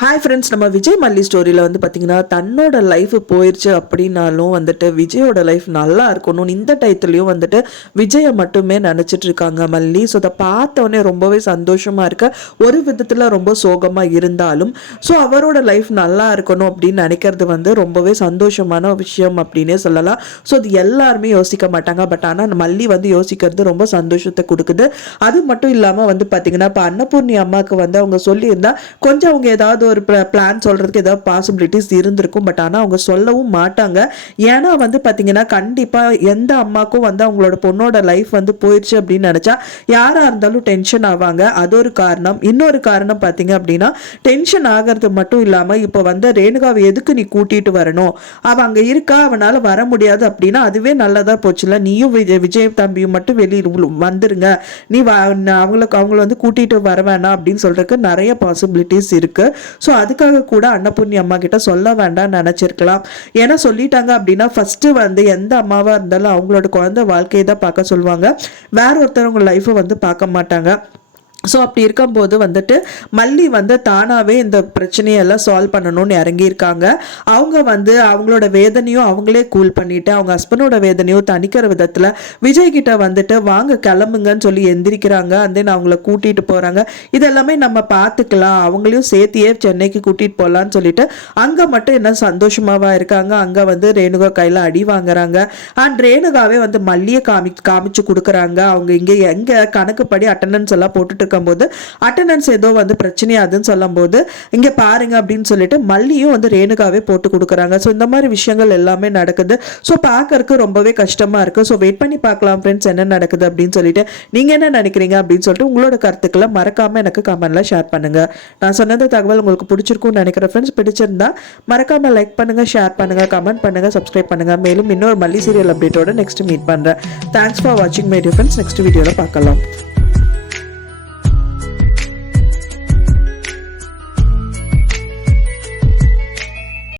Hi friends, நம்ம விஜய் மல்லி ஸ்டோரியில் வந்து பார்த்திங்கன்னா தன்னோட லைஃப் போயிடுச்சு அப்படின்னாலும் வந்துட்டு விஜயோட லைஃப் நல்லா இருக்கணும் இந்த டயத்துலையும் வந்துட்டு விஜயை மட்டுமே நினச்சிட்டு இருக்காங்க மல்லி. ஸோ அதை பார்த்தோன்னே ரொம்பவே சந்தோஷமாக இருக்க, ஒரு விதத்தில் ரொம்ப சோகமாக இருந்தாலும் ஸோ அவரோட லைஃப் நல்லா இருக்கணும் அப்படின்னு நினைக்கிறது வந்து ரொம்பவே சந்தோஷமான விஷயம் அப்படின்னே சொல்லலாம். ஸோ அது எல்லாருமே யோசிக்க மாட்டாங்க, பட் ஆனால் மல்லி வந்து யோசிக்கிறது ரொம்ப சந்தோஷத்தை கொடுக்குது. அது மட்டும் இல்லாமல் வந்து பார்த்திங்கன்னா இப்போ அன்னபூர்ணி அம்மாவுக்கு வந்து அவங்க சொல்லியிருந்தா கொஞ்சம் அவங்க ஏதாவது ஒரு பிளான் சொல்றதுக்கு ஏதாவது பாசிபிலிட்டிஸ் இருந்திருக்கும், பட் ஆனால் அவங்க சொல்லவும் மாட்டாங்க. ஏன்னா வந்து பார்த்தீங்கன்னா கண்டிப்பாக எந்த அம்மாக்கும் வந்து அவங்களோட பொண்ணோட லைஃப் வந்து போயிடுச்சு அப்படின்னு நினச்சா யாராக இருந்தாலும் டென்ஷன் ஆவாங்க. அது ஒரு காரணம். இன்னொரு காரணம் பார்த்தீங்க அப்படின்னா டென்ஷன் ஆகிறது மட்டும் இல்லாமல் இப்போ வந்து ரேணுகாவை எதுக்கு நீ கூட்டிட்டு வரணும், அவள் அங்கே இருக்கா, அவனால் வர முடியாது அப்படின்னா அதுவே நல்லதாக போச்சுல. நீயும் விஜய் தம்பியும் மட்டும் வெளியில் வந்துருங்க, நீ அவங்கள வந்து கூட்டிட்டு வர வேணாம் அப்படின்னு சொல்றதுக்கு நிறைய பாசிபிலிட்டிஸ் இருக்கு. ஸோ அதுக்காக கூட அன்னபூர்ணி அம்மா கிட்ட சொல்ல வேண்டாம்னு நினச்சிருக்கலாம். ஏன்னா சொல்லிட்டாங்க அப்படின்னா ஃபஸ்ட்டு வந்து எந்த அம்மாவாக இருந்தாலும் அவங்களோட குழந்தை வாழ்க்கையை தான் பார்க்க சொல்லுவாங்க, வேற ஒருத்தவங்க லைஃப்பை வந்து பார்க்க மாட்டாங்க. ஸோ அப்படி இருக்கும்போது வந்துட்டு மல்லி வந்து தானாகவே இந்த பிரச்சனையெல்லாம் சால்வ் பண்ணணும்னு இறங்கியிருக்காங்க. அவங்க வந்து அவங்களோட வேதனையும் அவங்களே கூல் பண்ணிட்டு அவங்க ஹஸ்பண்டோட வேதனையும் தணிக்கிற விதத்தில் விஜய் கிட்ட வந்துட்டு வாங்க கிளம்புங்கன்னு சொல்லி எந்திரிக்கிறாங்க. அண்ட் தென் அவங்கள கூட்டிகிட்டு போகிறாங்க. இதெல்லாமே நம்ம பார்த்துக்கலாம், அவங்களையும் சேர்த்தியே சென்னைக்கு கூட்டிகிட்டு போகலான்னு சொல்லிட்டு அங்கே மட்டும் என்ன சந்தோஷமாவா இருக்காங்க. அங்கே வந்து ரேணுகா கையில் அடி வாங்குறாங்க. அண்ட் ரேணுகாவே வந்து மல்லியை காமிச்சு கொடுக்குறாங்க. அவங்க இங்கே எங்கே கணக்குப்படி அட்டண்டன்ஸ் எல்லாம் போட்டுட்டு இருக்கும்போது அட்டெண்டன்ஸ் ஏதோ வந்து பிரச்சனையாதுன்னு சொல்லும் போது இங்க பாருங்க அப்படின்னு சொல்லிட்டு மல்லியும் வந்து ரேணுகாவே போட்டு கொடுக்குறாங்க. ஸோ இந்த மாதிரி விஷயங்கள் எல்லாமே நடக்குது. ஸோ பார்க்கறதுக்கு ரொம்பவே கஷ்டமா இருக்கு. ஸோ வெயிட் பண்ணி பார்க்கலாம் ஃப்ரெண்ட்ஸ் என்ன நடக்குது அப்படின்னு சொல்லிட்டு. நீங்க என்ன நினைக்கிறீங்க அப்படின்னு சொல்லிட்டு உங்களோட கருத்துக்களை மறக்காம எனக்கு கமெண்ட்ல ஷேர் பண்ணுங்க. நான் சொன்னது தகவல் உங்களுக்கு பிடிச்சிருக்கும்னு நினைக்கிறேன் ஃப்ரெண்ட்ஸ். பிடிச்சிருந்தா மறக்காம லைக் பண்ணுங்க, ஷேர் பண்ணுங்க, கமெண்ட் பண்ணுங்க, சப்ஸ்கிரைப் பண்ணுங்க. மேலும் இன்னொரு மல்லி சீரியல் அப்டேட்டோட நெக்ஸ்ட் மீட் பண்றேன். தேங்க்ஸ் ஃபார் வாட்சிங் மை டியர் ஃப்ரெண்ட்ஸ். நெக்ஸ்ட் வீடியோல பார்க்கலாம்.